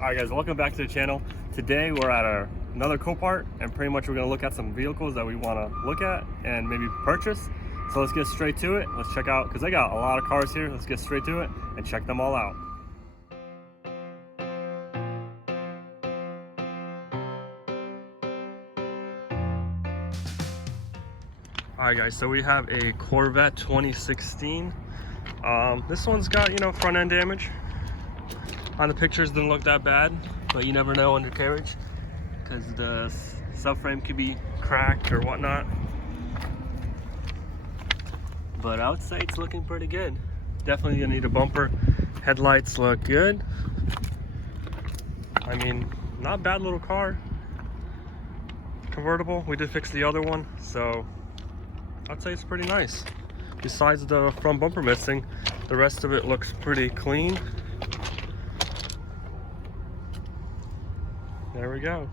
Alright guys, welcome back to the channel. Today we're at another Copart, and pretty much we're going to look at some vehicles that we want to look at and maybe purchase. So let's get straight to it. Let's check out, because I got a lot of cars here. Let's get straight to it and check them all out. Alright guys, so we have a Corvette 2016. This one's got, front end damage. On the pictures didn't look that bad, but you never know undercarriage because the subframe could be cracked or whatnot. But I would say it's looking pretty good. Definitely gonna need a bumper. Headlights look good. I mean, not bad little car. Convertible, we did fix the other one, so I'd say it's pretty nice. Besides the front bumper missing, the rest of it looks pretty clean. There we go.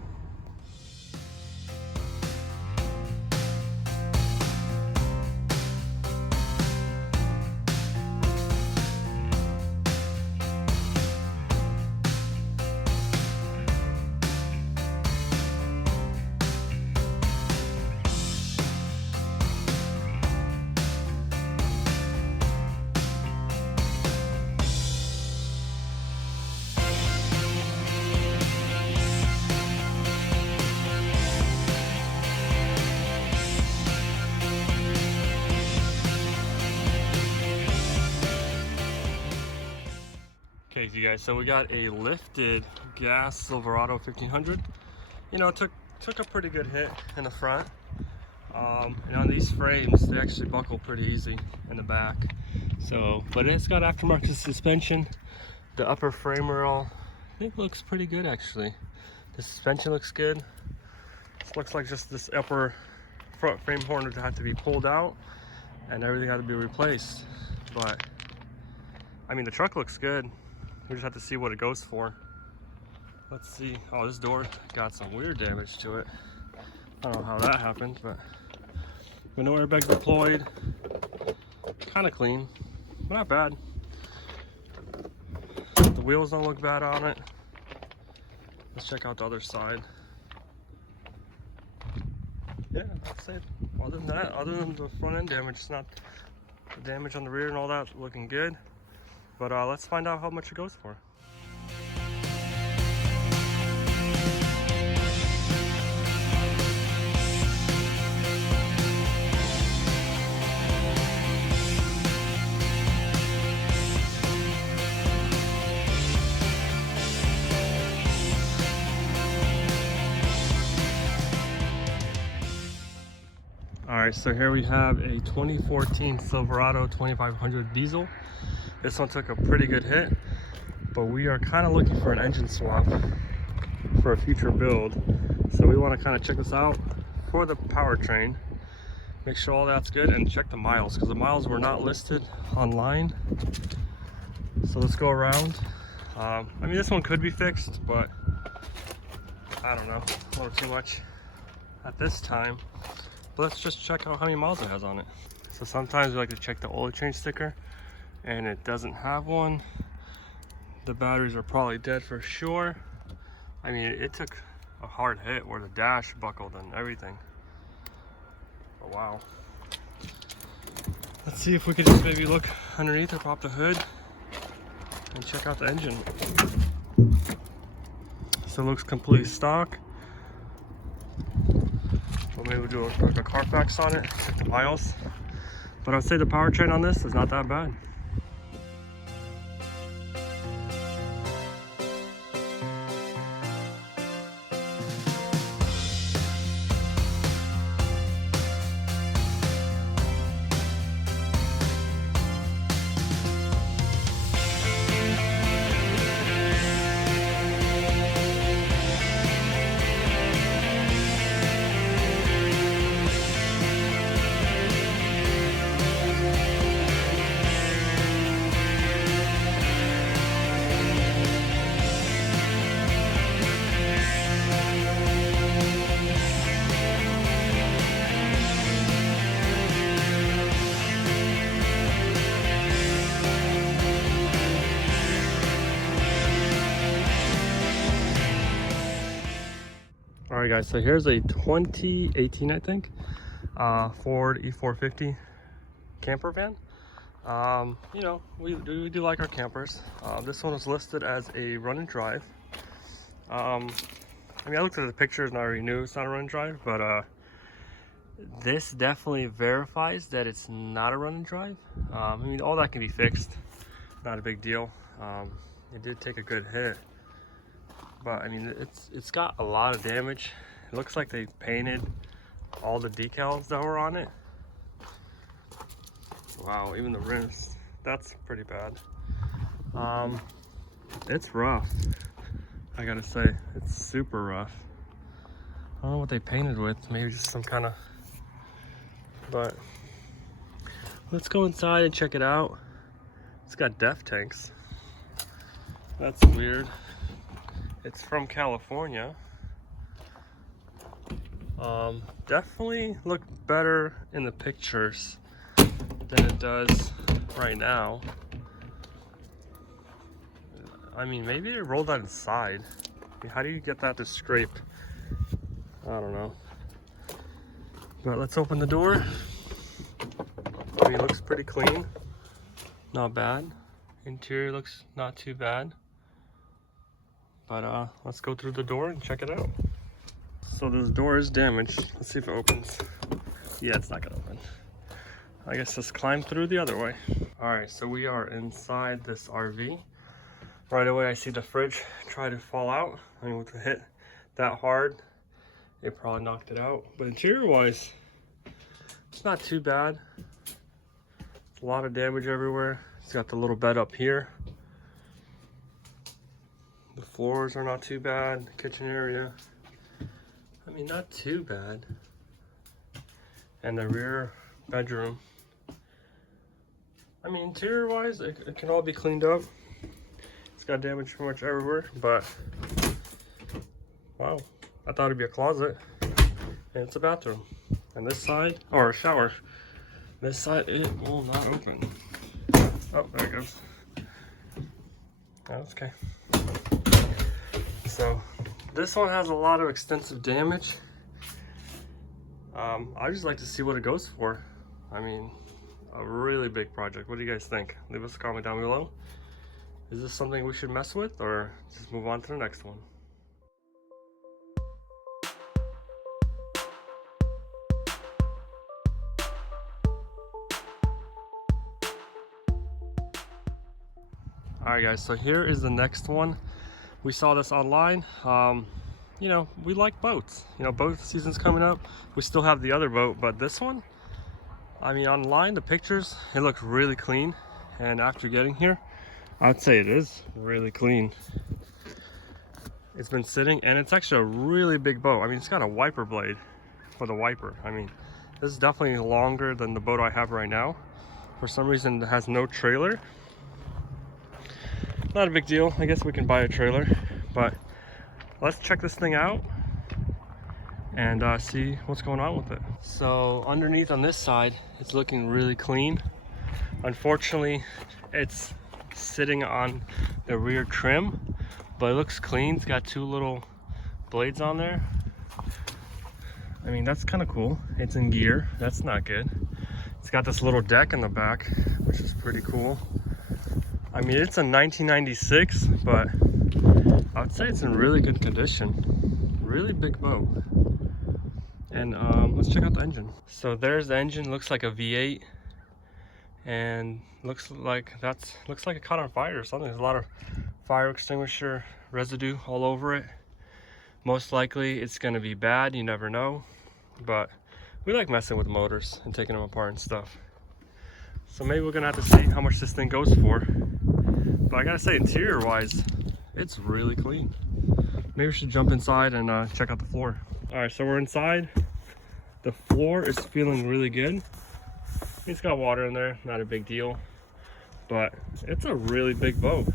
Okay, you guys, so we got a lifted gas Silverado 1500. It took a pretty good hit in the front. And on these frames, they actually buckle pretty easy in the back. So, but it's got aftermarket suspension. The upper frame rail, I think, looks pretty good actually. The suspension looks good. This looks like just this upper front frame horn would have to be pulled out and everything had to be replaced. But I mean, the truck looks good. We just have to see what it goes for. Let's see. Oh, this door got some weird damage to it. I don't know how that happened, but no airbags deployed. Kind of clean, but not bad. The wheels don't look bad on it. Let's check out the other side. Yeah, that's it. Other than that, other than the front end damage, it's not the damage on the rear and all that looking good. But let's find out how much it goes for. Alright, so here we have a 2014 Silverado 2500 diesel. This one took a pretty good hit, but we are kind of looking for an engine swap for a future build. So we want to kind of check this out for the powertrain, make sure all that's good, and check the miles, because the miles were not listed online. So let's go around. I mean, this one could be fixed, but I don't know, a little too much at this time. But let's just check out how many miles it has on it. So sometimes we like to check the oil change sticker, and it doesn't have one. The batteries are probably dead for sure. I mean, it took a hard hit where the dash buckled and everything. Oh wow. Let's see if we could just maybe look underneath or pop the hood and check out the engine. So it looks completely stock. But maybe we'll do like a Carfax on it, check the miles. But I would say the powertrain on this is not that bad. Alright guys, so here's a 2018, I think, Ford E450 camper van. You know, we do like our campers. This one is listed as a run and drive. I mean, I looked at the pictures and I already knew it's not a run and drive, but this definitely verifies that it's not a run and drive. I mean, all that can be fixed, not a big deal. It did take a good hit, but I mean, it's got a lot of damage. It looks like they painted all the decals that were on it. Wow, even the rims, that's pretty bad. It's rough, I gotta say. It's super rough. I don't know what they painted with, maybe just some kind of, but let's go inside and check it out. It's got DEF tanks. That's weird. It's from California. Definitely look better in the pictures than it does right now. I mean, maybe they rolled that inside. I mean, how do you get that to scrape? I don't know. But let's open the door. I mean, it looks pretty clean. Not bad. Interior looks not too bad. But let's go through the door and check it out. So this door is damaged. Let's see if it opens. Yeah, it's not gonna open. I guess just climb through the other way. All right, so we are inside this RV. Right away, I see the fridge try to fall out. I mean, with the hit that hard, it probably knocked it out. But interior-wise, it's not too bad. It's a lot of damage everywhere. It's got the little bed up here. The floors are not too bad. The kitchen area, I mean, not too bad. And the rear bedroom, I mean, interior wise, it can all be cleaned up. It's got damage pretty much everywhere, but wow, I thought it'd be a closet, and it's a bathroom. And this side, or a shower, this side, it will not open. Oh, there it goes. That's okay. So this one has a lot of extensive damage. I just like to see what it goes for. I mean, a really big project. What do you guys think? Leave us a comment down below. Is this something we should mess with, or just move on to the next one? Alright guys, so here is the next one. We saw this online. You know, we like boats. You know, boat season's coming up. We still have the other boat, but this one, I mean, online, the pictures, it looked really clean. And after getting here, I'd say it is really clean. It's been sitting, and it's actually a really big boat. I mean, it's got a wiper blade for the wiper. I mean, this is definitely longer than the boat I have right now. For some reason, it has no trailer. Not a big deal. I guess we can buy a trailer, but let's check this thing out and see what's going on with it. So underneath on this side, it's looking really clean. Unfortunately, it's sitting on the rear trim, but it looks clean. It's got two little blades on there. I mean, that's kind of cool. It's in gear. That's not good. It's got this little deck in the back, which is pretty cool. I mean, it's a 1996, but I would say it's in really good condition. Really big boat. And let's check out the engine. So there's the engine. Looks like a V8, and looks like it caught on fire or something. There's a lot of fire extinguisher residue all over it. Most likely it's gonna be bad. You never know, but we like messing with motors and taking them apart and stuff. So maybe we're gonna have to see how much this thing goes for. But I gotta say, interior wise, it's really clean. Maybe we should jump inside and check out the floor. All right, so we're inside. The floor is feeling really good. It's got water in there, not a big deal, but it's a really big boat.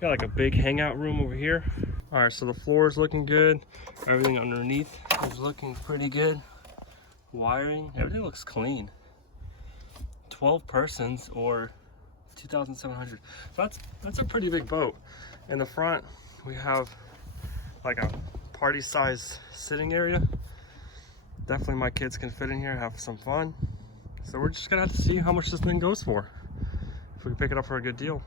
Got like a big hangout room over here. All right, so the floor is looking good. Everything underneath is looking pretty good. Wiring, everything looks clean. 12 persons, or 2,700. That's a pretty big boat. In the front, we have like a party size sitting area. Definitely my kids can fit in here, have some fun. So we're just gonna have to see how much this thing goes for, if we can pick it up for a good deal.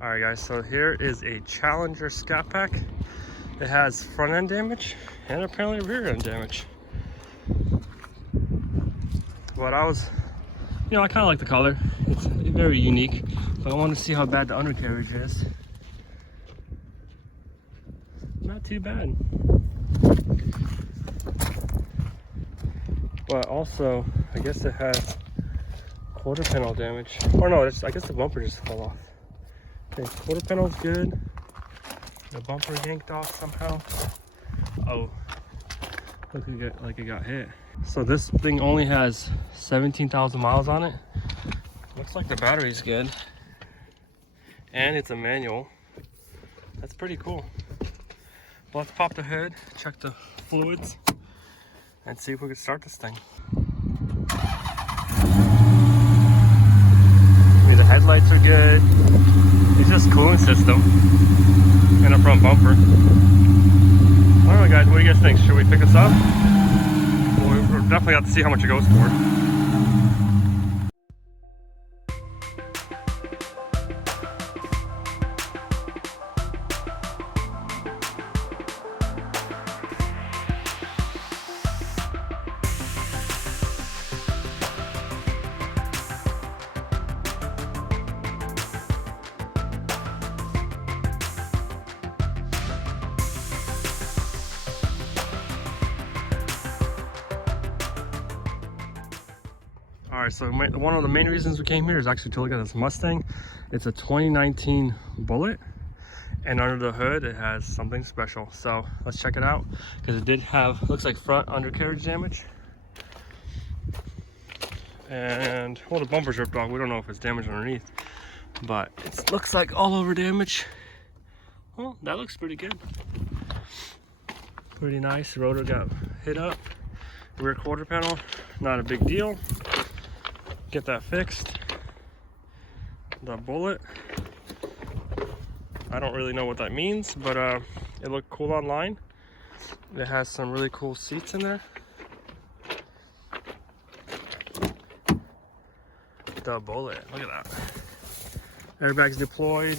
Alright guys, so here is a Challenger Scat Pack. It has front end damage and apparently rear end damage. But I kind of like the color. It's very unique. But I want to see how bad the undercarriage is. Not too bad. But also, I guess it has quarter panel damage. Or no, I guess the bumper just fell off. Okay, quarter panel's good. The bumper yanked off somehow. Oh, look, it got hit. So this thing only has 17,000 miles on it. Looks like the battery's good. And it's a manual. That's pretty cool. Well, let's pop the hood, check the fluids, and see if we can start this thing. I mean, the headlights are good. It's just cooling system and a front bumper. I don't know, guys, what do you guys think? Should we pick this up? Well, we'll definitely have to see how much it goes for. All right, so one of the main reasons we came here is actually to look at this Mustang. It's a 2019 Bullitt, and under the hood it has something special. So let's check it out, because it did have, looks like front undercarriage damage. And, well, the bumper's ripped off. We don't know if it's damaged underneath, but it looks like all over damage. Well, that looks pretty good. Pretty nice. The rotor got hit up. Rear quarter panel, not a big deal. Get that fixed. The Bullitt, I don't really know what that means, but it looked cool online. It has some really cool seats in there. The Bullitt, look at that. Airbags deployed.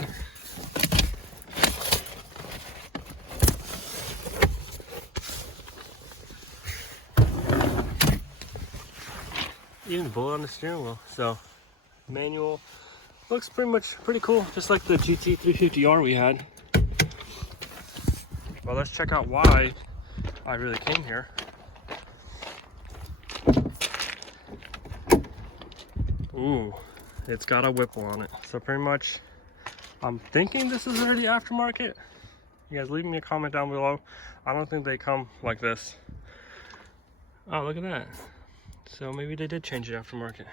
Even Bullitt on the steering wheel. So manual, looks pretty cool, just like the GT 350R we had. Well, let's check out why I really came here. Ooh, it's got a Whipple on it. So pretty much, I'm thinking this is already aftermarket. You guys leave me a comment down below. I don't think they come like this. Oh, look at that. So maybe they did change it aftermarket.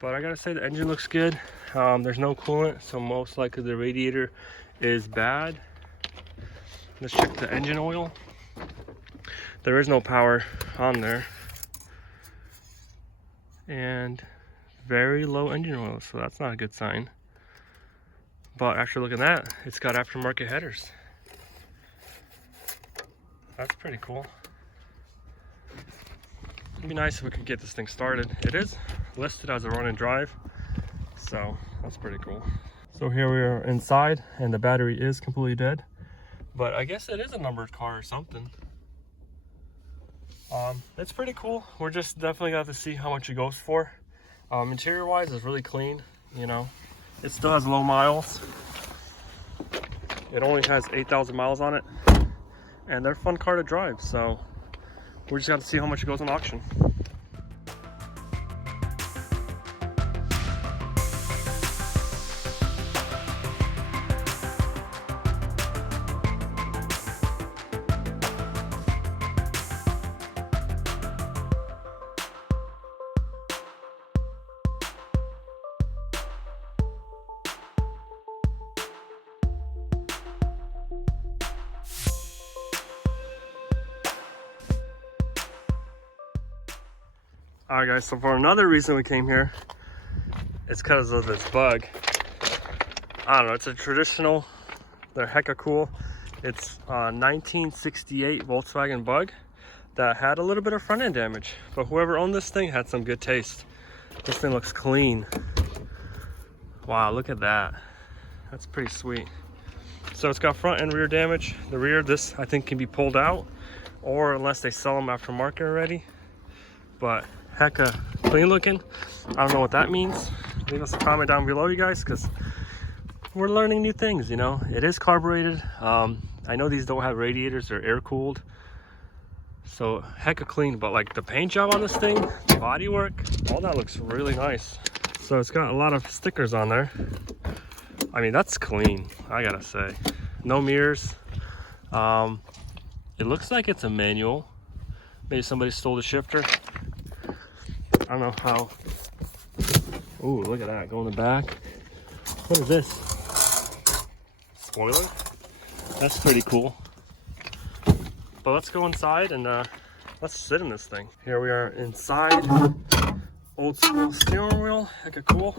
But I gotta say, the engine looks good. There's no coolant, so most likely the radiator is bad. Let's check the engine oil. There is no power on there. And very low engine oil, so that's not a good sign. But after looking at that, it's got aftermarket headers. That's pretty cool. It'd be nice if we could get this thing started. It is listed as a run and drive, so that's pretty cool. So here we are inside, and the battery is completely dead, but I guess it is a numbered car or something. It's pretty cool. We're just definitely got to see how much it goes for. Interior wise, it's really clean. You know, it still has low miles. It only has 8,000 miles on it, and they're a fun car to drive. So we just got to see how much it goes on auction. All right, guys, so for another reason we came here, it's because of this bug. I don't know, it's a traditional, they're hecka cool. It's a 1968 Volkswagen Bug that had a little bit of front end damage, but whoever owned this thing had some good taste. This thing looks clean. Wow, look at that. That's pretty sweet. So it's got front and rear damage. The rear, this I think can be pulled out, or unless they sell them aftermarket already. But hecka clean looking. I don't know what that means. Leave us a comment down below, you guys, because we're learning new things, you know. It is carbureted. I know these don't have radiators, they're air cooled. So hecka clean, but like the paint job on this thing, the body work, all that looks really nice. So it's got a lot of stickers on there. I mean, that's clean, I gotta say. No mirrors. It looks like it's a manual. Maybe somebody stole the shifter. I don't know how. Ooh, look at that, go in the back. What is this? Spoiler? That's pretty cool. But let's go inside and let's sit in this thing. Here we are inside. Old school steering wheel, hecka cool.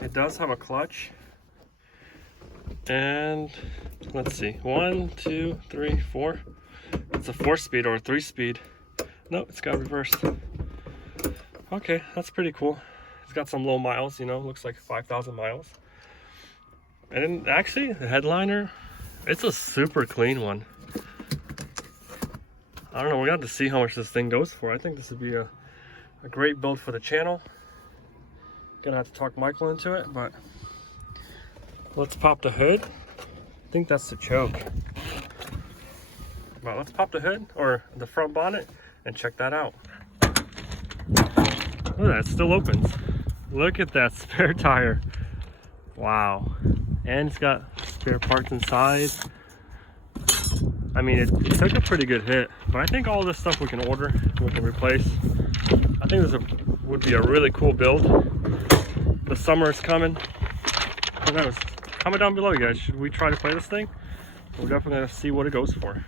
It does have a clutch. And let's see, 1, 2, 3, 4. It's a 4-speed or a 3-speed. No, it's got reverse. Okay, that's pretty cool. It's got some low miles, you know, looks like 5,000 miles. And then actually, the headliner, it's a super clean one. I don't know, we got to see how much this thing goes for. I think this would be a great build for the channel. Gonna have to talk Michael into it, but let's pop the hood. I think that's the choke. Well, let's pop the hood or the front bonnet and check that out. Oh, that still opens. Look at that spare tire. Wow. And it's got spare parts inside. I mean, it took a pretty good hit, but I think all this stuff we can order, we can replace. I think this would be a really cool build. The summer is coming. Who knows? Comment down below, you guys. Should we try to play this thing? We're definitely gonna see what it goes for.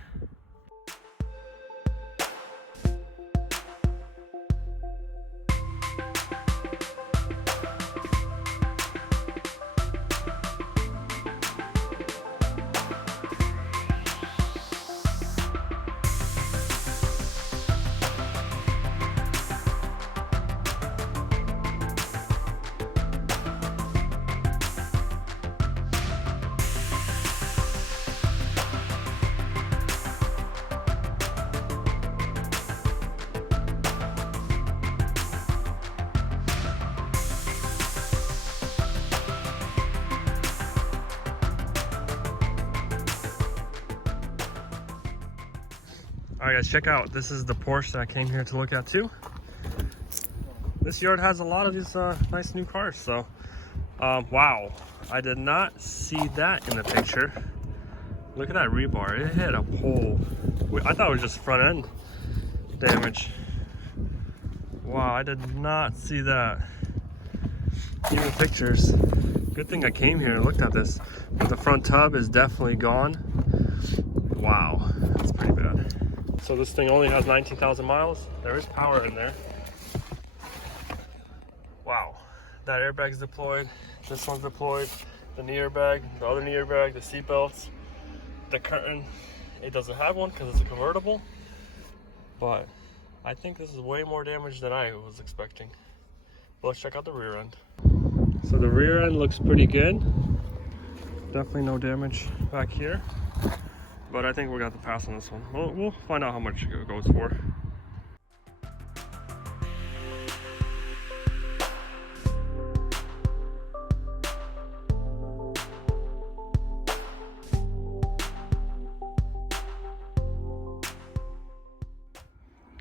All right, guys, check out. This is the Porsche that I came here to look at too. This yard has a lot of these nice new cars. So, wow, I did not see that in the picture. Look at that rebar. It hit a pole. I thought it was just front end damage. Wow, I did not see that. Even pictures. Good thing I came here and looked at this. But the front tub is definitely gone. Wow, that's pretty bad. So this thing only has 19,000 miles. There is power in there. Wow, that airbag's deployed. This one's deployed. The knee airbag, the other knee airbag, the seat belts, the curtain. It doesn't have one because it's a convertible. But I think this is way more damage than I was expecting. But let's check out the rear end. So the rear end looks pretty good. Definitely no damage back here. But I think we got the pass on this one. We'll find out how much it goes for.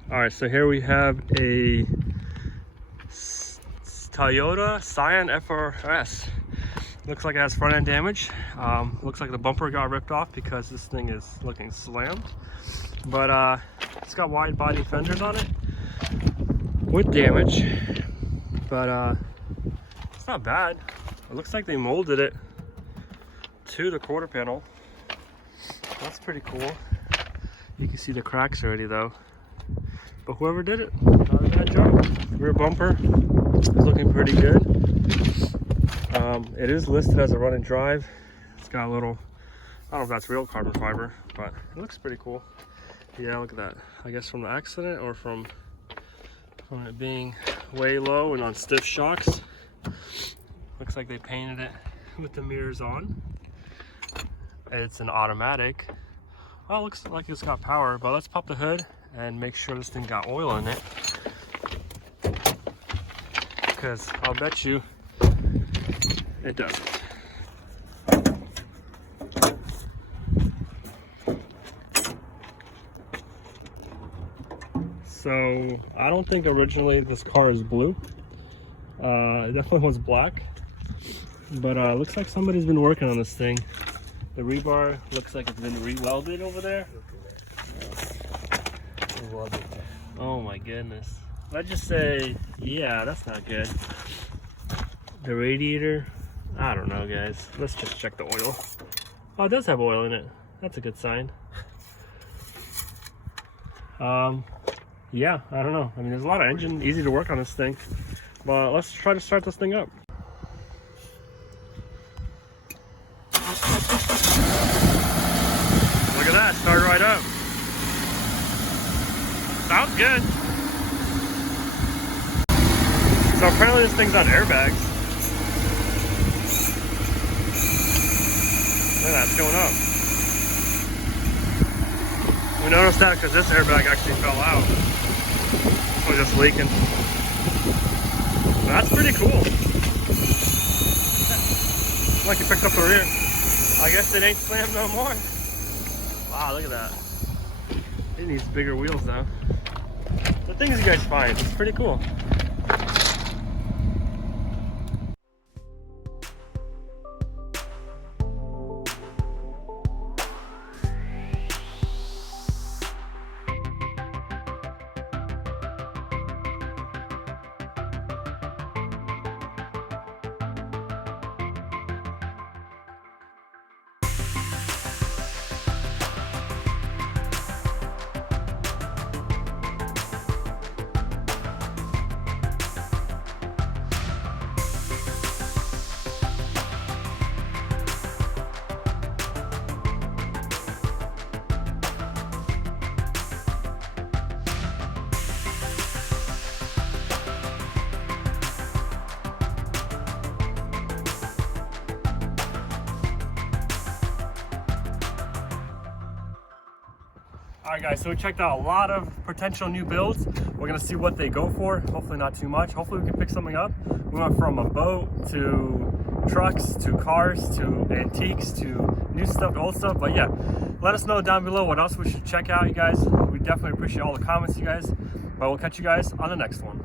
All right, so here we have a Toyota Scion FRS. Looks like it has front end damage. Looks like the bumper got ripped off because this thing is looking slammed. But it's got wide body fenders on it with damage. But it's not bad. It looks like they molded it to the quarter panel. That's pretty cool. You can see the cracks already though. But whoever did it, not a bad job. Rear bumper is looking pretty good. It is listed as a run and drive. It's got a little, I don't know if that's real carbon fiber, but it looks pretty cool. Yeah, look at that. I guess from the accident or from it being way low and on stiff shocks. Looks like they painted it with the mirrors on. It's an automatic. Well, it looks like it's got power, but let's pop the hood and make sure this thing got oil in it. Because I'll bet you it doesn't. So I don't think originally this car is blue. It definitely was black, but looks like somebody's been working on this thing. The rebar looks like it's been re-welded over there. Oh my goodness. Let's just say, yeah, that's not good. The radiator, I don't know, guys. Let's just check the oil. Oh, it does have oil in it. That's a good sign. Yeah, I don't know. I mean, there's a lot of engine, easy to work on this thing. But let's try to start this thing up. Look at that, start right up. Sounds good. So apparently this thing's on airbags. Look at that, it's going up. We noticed that because this airbag actually fell out. It was just leaking. That's pretty cool. Like you picked up the rear. I guess it ain't slammed no more. Wow, look at that. It needs bigger wheels though. The things you guys find, it's pretty cool. Alright guys, so we checked out a lot of potential new builds. We're gonna see what they go for. Hopefully not too much. Hopefully we can pick something up. We went from a boat to trucks to cars to antiques to new stuff to old stuff. But yeah, let us know down below what else we should check out, you guys. We definitely appreciate all the comments, you guys. But we'll catch you guys on the next one.